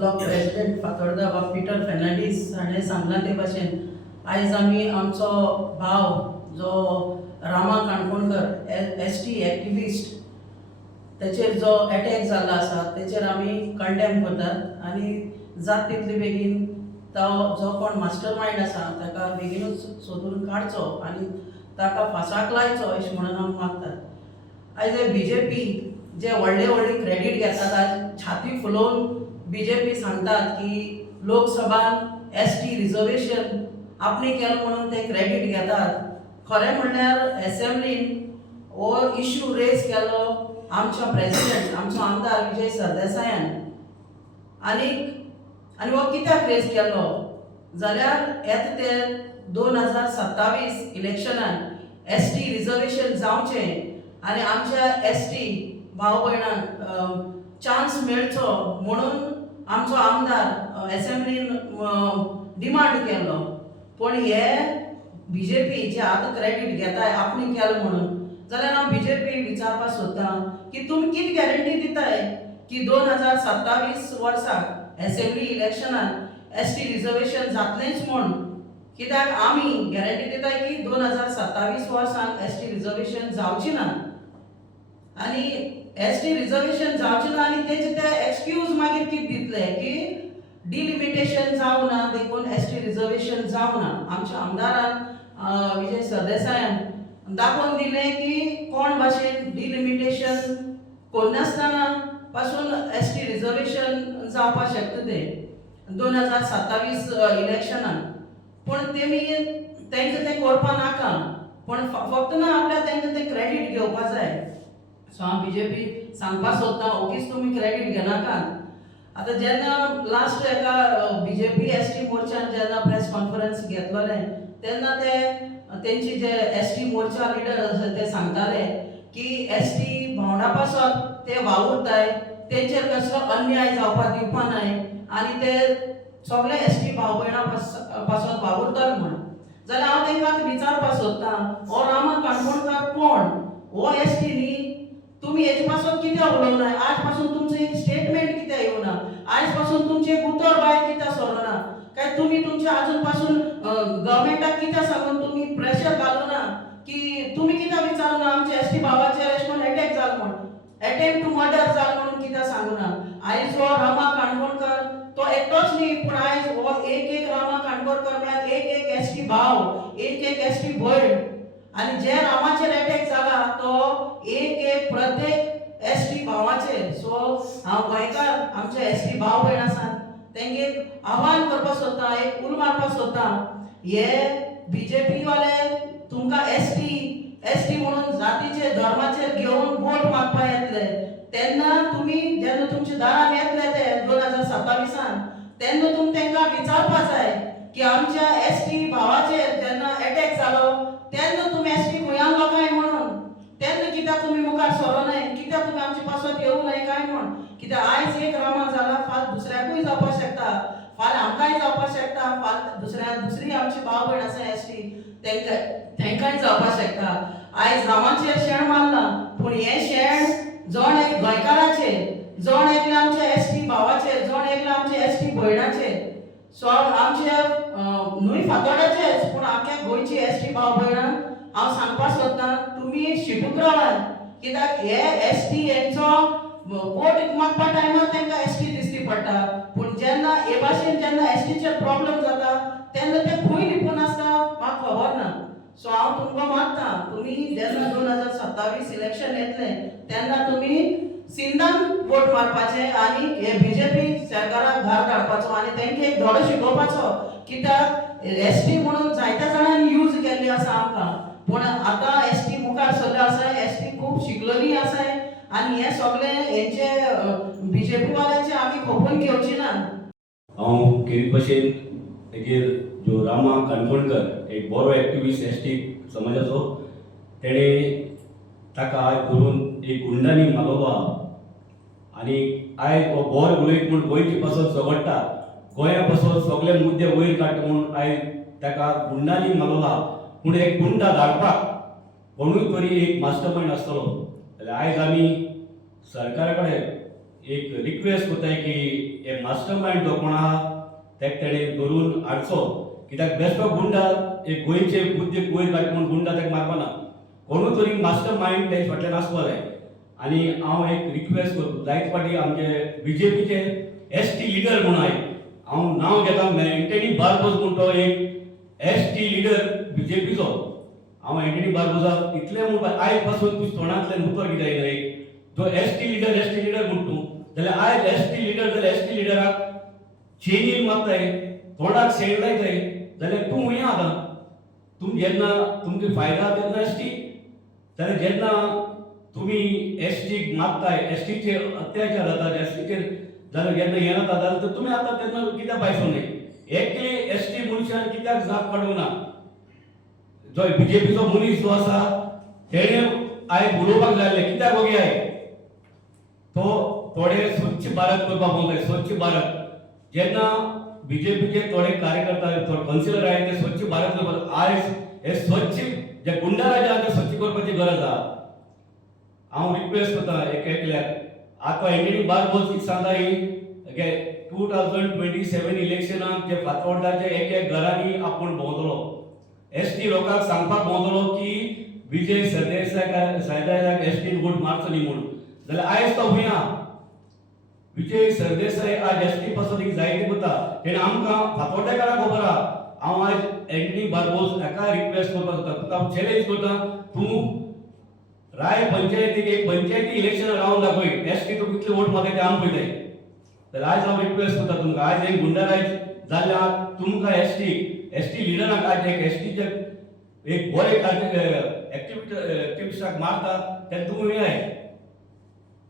Block president Fatorda वा पिटर फेर्नांडीस हाणें सांगलां ते भाशेन आयज आमी आमचो भाव जो रामा काणकोणकर ST एक्टिविस्ट तेचेर जो अटॅक जाल्लो आसा तेचेर आमी कंडेम करतात आनी जात तितले बेगीन तो जो कोण मास्टर मायंड आसा ताका बेगीनूच सोदून काडचो आनी ताका फासाक लायचो अशें म्हणून आमी मागतात। आयज BJP जे व्हडले व्हडले क्रेडीट घेतात आज छाती फुलोवन BJP सांगतात की लोकसभान ST रिजर्वेशन आपणे केलें म्हणून ते क्रेडीट घेतात। खरें म्हणल्यार असेंब्लीन हो इश्यू रेज केलो आमच्या प्रेसिडेंट आमचो आमदार विजय सरदेसायान आनी हो कित्याक रेज केलो जाल्यार येता ते 2027 इलेक्शनान ST रिजर्वेशन जावचें आनी आमच्या ST भाव भयणांक चान्स मेळचो म्हणून आमचो आमदार असेंब्लीन डिमांड केलो। पण हे BJP जे आतां क्रेडीट घेताय आपणे केलें म्हणून जाल्यार हांव BJP विचारपाक सोदतां की तुमी कितें गॅरंटी दिताय की 2027 वर्सा असेंब्ली इलेक्शनान ST रिजर्वेशन जातलेंच म्हूण कित्याक आमी गॅरंटी दिताय की 2027 वर्सान ST रिजर्वेशन जावची ना आनी ST रिजर्वेशन जावचें ना आनी तेचे ते एक्सक्यूज मागीर कितें दितले की डिलिमिटेशन जावं ना देखून ST रिजर्वेशन जावं ना। आमच्या आमदारान विजय सरदेसायान दाखोवन दिलें की कोण भाशेन डिलिमिटेशन कोन्नासतना पासून ST रिजर्वेशन जावपाक शकता ते 2027 इलेक्शनान पण तेमी तांकां तें करपा नाका पण फक्त ना आपल्या तांकां तें क्रेडीट घेवपा जाय। सो हांव BJP सांगपाक सोदतां ओगीच तुमी क्रेडीट घेनाकात। आतां जेन्ना लास्ट एका BJP ST मोर्चान जेन्ना प्रेस कॉन्फरन्स घेतलोलें तेन्ना ते तेंची जे ST मोर्चा लिडर आसा ते सांगताले की ST भावंडा पासत ते वावुरताय तेंचेर कसलो अन्याय जावपाक दिवपा नाय आनी ते सगळे ST भाव भयणां पासत वावुरताले म्हण जाल्यार हांव तांकां विचारपाक सोदतां हो रामा काणकोणकार कोण हो ST न्ही तुमी हेजे पासून कित्याक उलोवनाय आज पासून तुमचो एक स्टेटमेंट कित्याक येवना आज पासून तुमचे उतर भायर कित्याक सरना काय तुमी तुमचे आजून पासून गव्हर्मेंटाक कित्याक सांगून तुमी प्रेशर घालूना की तुमी कित्याक विचारुना आमचे ST भावाचेर अशें म्हणून अटॅक जालो म्हण अटेम्प्ट टू मर्डर जालो म्हणून कित्याक सांगूना। आयज हो रामा काणकोणकर तो एकटोच न्ही पूण आयज हो एक रामा काणकोणकर म्हळ्यार एक ST भाव एक ST भयण आनी जे रामाचेर अटॅक जाला तो एक प्रत्येक ST भावाचेर। सो हांव गोंयकार आमचे ST भाव भयण आसात तेंगे आव्हान करपाक सोदतां एक उलो मारपाक सोदतां हे BJP वाले तुमकां ST म्हणून जातीचे धर्माचेर घेवन वोट मागपाक येतले तेन्ना तुमी जेन्ना तुमच्या दारान येतले ते 2027 तेन्ना तुमी तांकां विचारपाक जाय की आमच्या ST भावाचेर जेन्ना अटॅक जालो तेन्ना तुमी ST गोंयान लोकांय म्हणून तेन्ना कित्याक तुमी मुखार सरोनाय कित्याक तुमी आमचे पासत येवं नाय काय म्हण कित्याक आयज एक रामा जाला फाल दुसऱ्याकूय जावपाक शकता फाल आमकांय जावपाक शकता फाल दुसरी आमची भाव भयण आसा ST तांकांय जावपाक शकता। आयज रामाचेर शेण मारला पूण हे शेण जण एक गोंयकाराचेर जण एकले आमच्या ST भावाचेर जण एकले आमच्या ST भयणाचेर सो आमचे न्हूय फातोर्डाचेच पूण आख्या गोंयची ST भाव भयणां हांव सांगपाक सोदतां तुमी शिटूक रावात कित्याक हे ST हेंचो वोट मागपा टायमार तांकां ST दिसती पडटा पूण जेन्ना हे भाशेन जेन्ना STचेर प्रॉब्लेम जाता तेन्ना ते खंय लिपून आसता म्हाका खबर ना। सो हांव तुमकां मागतां तुमी जेन्ना 2027 इलेक्शन येतलें तेन्ना तुमी सिंधान वोट मारपाचें आनी हे BJP सरकाराक घाल काडपाचो आनी तांकां एक धडो शिकोवपाचो कित्याक ST म्हणून जायत्या जाणांनी यूज केल्ली आसा आमकां पूण आतां ST मुखार सरलो आसा ST खूब शिकलेली आसाय आनी हे सगळे हेंचे BJP वाल्याचे आमी खपून घेवची ना। हांव केरी भशेन तेजेर जो रामा काणकोणकर एक बरो एक्टिविस्ट ST समाजाचो तेणे ताका आयज धरून एक गुंडांनी मारलो आनी आयज हो बोर उलयत म्हूण गोंयची पासत झगडटा गोंया पासत सगळे मुद्दे वयर काडटा म्हूण आयज ताका गुंडांनी मारला पूण एक गुंडा धाडपाक कोणूय तरी एक मास्टर माइंड आसतलो जाल्यार आयज आमी सरकारा कडेन एक रिक्वेस्ट करताय की हे मास्टर माइंड जो कोण आहा तेका तेणें धरून हाडचो, कित्याक बेश्टो गुंडा एक गोंयचे बुद्धीक वयर काडटा म्हूण गुंडा तेका मारपाना, कोणूय तरी मास्टर माइंड तेजे फाटल्यान आसपा जाय. आनी हांव एक रिक्वेस्ट करता, जायते फाटी आमचे बीजेपीचे एसटी लिडर म्हूण आहाय, हांव नांव घेता एंटनी बार्बोस म्हूण तो एक एसटी लिडर बीजेपीचो. हांव एंटनी बार्बोसाक इतलें म्हूण आयज पासून तुज्या तोंडांतल्यान उतर कित्याक येना एक तो एसटी लिडर म्हूण तूं, जाल्यार आयज एसटी लिडर जाल्यार एसटी लिडराक चेनीन मारताय, तोंडाक शेण लायताय, जाल्यार तूं हुंय आतां. तुमी जेन्ना तुमकां फायदा आहा तेन्ना एसटी, जाल्यार जेन्ना तुमी एसटीक मारताय, एसटीचेर अत्याचार जाता, एसटीचेर जाल्यार जेन्ना हें जाता जाल्यार तर तुमी आतां तेन्ना कित्याक भायर सरनाय? एकले एसटी मनशान कित्याक जाप काडूंक ना? जो बीजेपीचो मनीस जो आसा तेणें आयज उलोवपाक जाय आसलें, कित्याक वगे आय तो थोडे स्वच्छ भारत करपाक पावताय. स्वच्छ भारत जेन्ना बीजेपीचे थोडे कार्यकर्ता थोडे काउन्सिलर आहाय ते स्वच्छ भारत करपाक, आयज हे स्वच्छ जे गुंडा राज आहा ते स्वच्छ करपाची गरज आहा. हांव रिक्वेस्ट करता एकल्याक, आतां एंटनी बार्बोस सांगता ही 2027 इलेक्शनाक जे फातोर्डाचे एक घरांनी आपूण भोंवतलो, एसटी लोकांक सांगपाक भोंवतलो की विजय सरदेसायाक एसटीन वोट मारचो न्ही म्हूण, जाल्यार आयज तो हुंय आहा. विजय सरदेसाय आज एसटी पासून एक जायते करता, तेणें आमकां फातोर्डेकारांक खबर आहा. हांव आज एंटनी बार्बोस हेका रिक्वेस्ट करपाक सोदता, तुका हांव चॅलेंज करता, तूं राय पंचायतीक एक पंचायती इलेक्शन रावन दाखय, एसटी तुका कितले वोट मागता ते आमी पळयताय. जाल्यार आयज हांव रिक्वेस्ट करता तुमकां, आयज एक गुंडाराज जाल्ल्या तुमकां एसटी लिडराक आज एक एसटीचे एक बरे एक्टिविस्टाक मारता तेन्ना तुमी येयाय,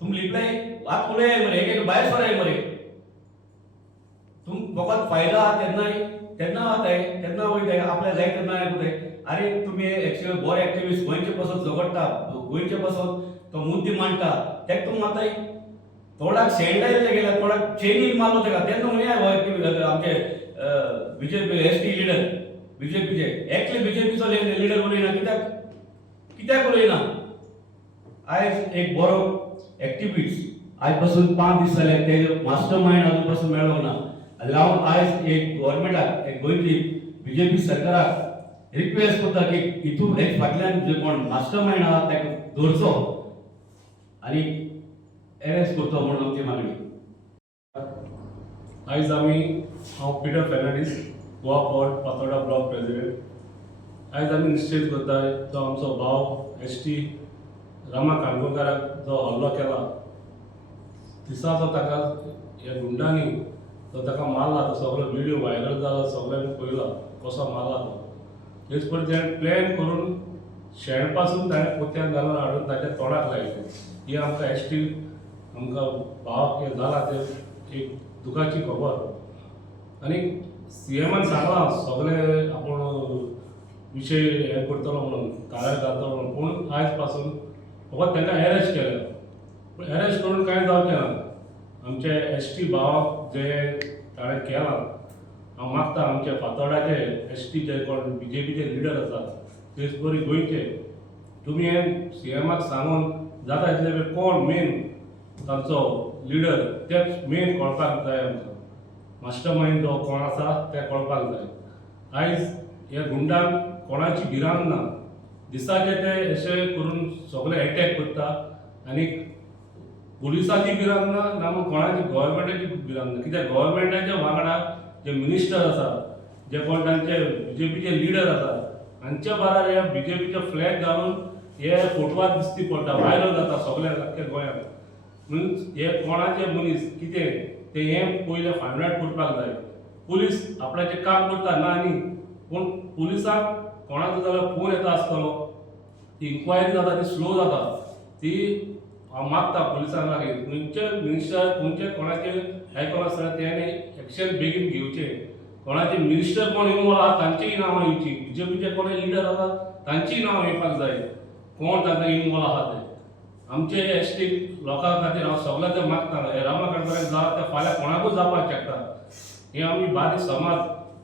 तुमी लिपलाय वाद उलयाय मरे, एक भायर सराय मरे. तुम फकत फायदा आहा तेन्ना वताय, तेन्ना वयताय, आपल्या जाय तेन्ना येताय. अरे तुम्ही एक्चुअली बरे एक्टिविस्ट गोंयचे पासून झगडटा, गोंयचे पासून तो मुद्दे मांडटा, तेका तुमी मारताय. थोडाक शेण लायले गेल्या, थोडाक चेनीन मारलो तेका, तेन्ना हुंय आमचे बीजेपी एसटी लिडर बीजेपीचे एकले बीजेपीचो लिडर उलयना, कित्याक उलयना? आयज एक बरो एक्टिविस्ट आयज पासून 5 दीस जाले ते मास्टर माइंड अजून पासून मेळ्ळो ना. हांव आयज एक गव्हर्नमेंटाक, एक गोंयची बीजेपी सरकाराक रिक्वेस्ट करता की हितून एक फाटल्यान जे कोण मास्टर माइंड आहा ताका दवरचो आनी अरेस्ट करचो म्हणून आमची मागणी. आयज हांव पिटर Fernandes, Goa port Fatorda block president. आयज आमी निश्चीत करताय जो आमचो भाव एसटी रामा काणकोणकाराक जो हल्लो केला दिसा जो ताका ह्या गुंडांनी जो ताका मारला, तो सगळो व्हिडिओ व्हायरल जाला, सगळ्यांनी पळयला कसो मारला तो. तेच पळय ताणें प्लॅन करून शेण पासून ताणें पोत्यान घालून हाडून ताच्या तोंडाक लायलें. ही आमकां एसटी आमकां भावाक हें जाला ते एक दुखाची खबर. आनी सीएमान सांगलां सगळे आपूण विशय हें करतलो म्हणून, काळ्यार घालतलो म्हणून, पूण आयज पासून फकत तांकां अरेस्ट केलें. पूण अरेस्ट करून कांय जावचें ना. आमचे एसटी भावाक जे ताणें केलां, हांव मागता आमचे फातोर्डाचे एसटी जे कोण बीजेपीचे लिडर आसात, तेच बरी गोंयचे, तुमी हें सीएमाक सांगून जाता तितले वेळ कोण मेन तांचो लिडर तेच मेन कळपाक जाय. आमकां मास्टर माइंड जो कोण आसा ते कळपाक जाय. आयज ह्या गुंडांक कोणाची भिरांत ना, दिसाचे ते अशें करून सगळे अटॅक करता आनी पुलिसाची भिरांत ना, ना मग कोणाची गव्हर्मेंटाची भिरांत ना. कित्याक गव्हर्मेंटाच्या वांगडा जे मिनिस्टर आसा, जे कोण तांचे बीजेपीचे लिडर आसा, हांच्या बारार ह्या बीजेपीचे फ्लॅग घालून हे फोटवार दिसती पडटा, व्हायरल जाता सगळ्या आख्ख्या गोंयांत. म्हणून हे कोणाचे मनीस कितें ते हें पयलें फायंड आउट करपाक जाय. पुलीस आपल्याचें काम करता ना न्ही, पूण पुलिसाक कोणाचो जाल्यार फोन येता आसतलो, ती इन्क्वायरी जाता ती स्लो जाता. ती हांव मागता पुलिसांक लागीं खंयचे मिनिस्टर खंयचे कोणाचे आयकून आसतना तेणे एक्शन बेगीन घेवचें. कोणाचे मिनिस्टर कोण इन्वॉल्व आहा तांचीय नांवां येवची, बीजेपीचे कोण लिडर आसा तांचीय नांवां येवपाक जाय, कोण तांकां इन्वॉल्व आहा ते. आमचे एसटी लोकां खातीर हांव सगळ्यांक ते मागता, हे रामा काणकोणाक जाता ते फाल्यां कोणाकूच जावपाक शकता. हे आमी बारीक समाज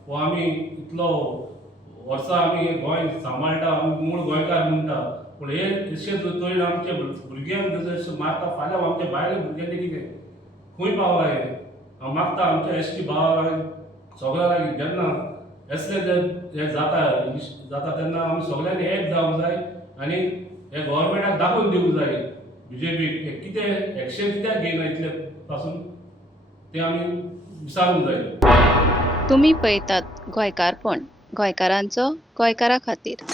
हो आमी इतलो वर्सां आमी गोंय सांबाळटा, आमी मूळ गोंयकार म्हणटा, पूण हे अशे तरेन आमचे भुरग्यांक जशें मारता, फाल्यां आमचे भायले भुरग्यांचें कितें खंय पावलां हें? हांव मागता आमच्या एसटी भावांक सगळ्या लागीं जेन्ना असले हे जाता तेन्ना आमी सगळ्यांनी एक जावंक जाय आनी हे गव्हर्मेंटाक दाखोवन दिवंक जाय बीजेपीक कितें एक्शन कित्याक घेयना इतले पासून ते आमी विचारूंक जाय. तुम्ही पळयतात गोंयकारपण, गोंयकारांचो गोंयकारा खातीर.